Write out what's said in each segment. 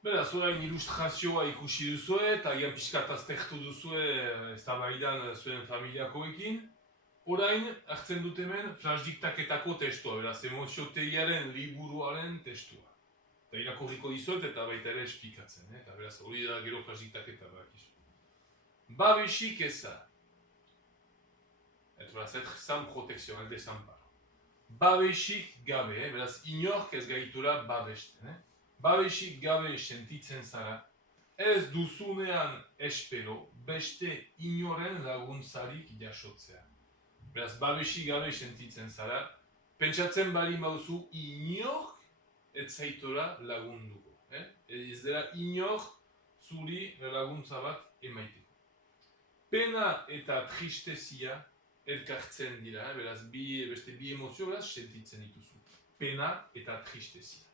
Beraz, orain ilustrazioa ikusi duzue, eta agian pixkat aztertu duzue eztabaidan zuen familiakoekin. Orain, hartzen dut hemen flash diktaketako testua, beraz, emoziotegiaren liburuaren testua. Eta irakurriko dizuet eta baita ere esplikatzen, eta beraz, hori da gero flash diktaketa badakizu. Babesik eza. Eta beraz, être sans protection, el desamparo. Babesik gabe, beraz, inork ez gaitura babesten. Babesik gabe sentitzen zara, ez duzunean espero beste inoren laguntzarik jasotzea. Beraz, babesik gabe sentitzen zara, pentsatzen bali baduzu inork ez zaitora lagunduko. Ez dela inork zuri laguntza bat emaiteko. Pena eta tristezia elkartzen dira, beraz, beste bi emozio beraz sentitzen dituzu. Pena eta tristezia.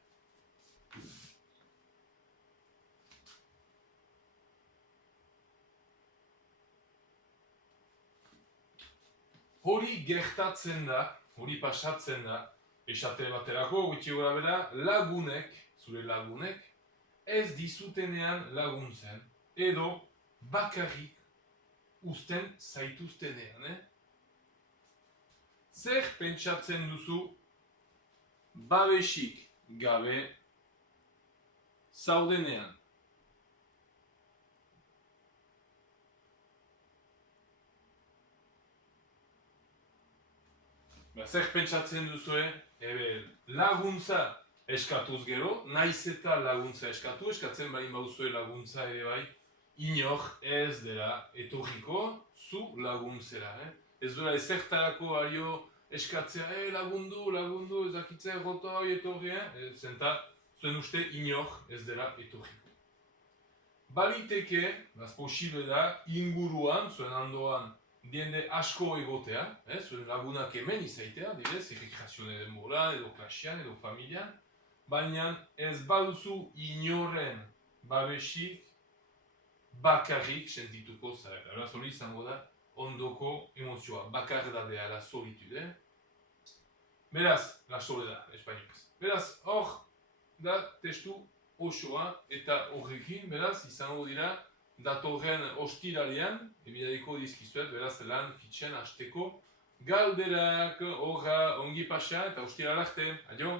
Hori gertatzen da, hori pasatzen da, esate baterako, gutxi gora bera, lagunek, zure lagunek, ez dizutenean laguntzen, edo bakarrik uzten zaituztenean. Zer pentsatzen duzu babesik gabe zaudenean? Zer pentsatzen duzue, laguntza eskatuz gero, naiz eta laguntza eskatzen bali baduzue laguntza ere bai, inor ez dela etorriko zu laguntzera. Ez duela ezertarako bario eskatzea, lagundu, ezakitzea gota hori etorri, zenta zuen uste inor ez dela etorriko. Baliteke, posible da, inguruan, zuen andoan, diende asko egotea, zuen lagunak hemen izaitea, direz, errekreazioen denboran, edo klasean, edo familian, baina ez baduzu inoren babesik bakarrik sentituko zara. Beraz, hori izango da ondoko emozioa, bakardadea, la solitude. Beraz, la soledad, espainolez. Beraz, hor da testu osoa eta horrekin, beraz, izango dira datorren ostiralean, ebidaliko dizkizuet, beraz, lan fitxen hasteko galderak, horra, ongi pasa eta ostirala arte. Adio!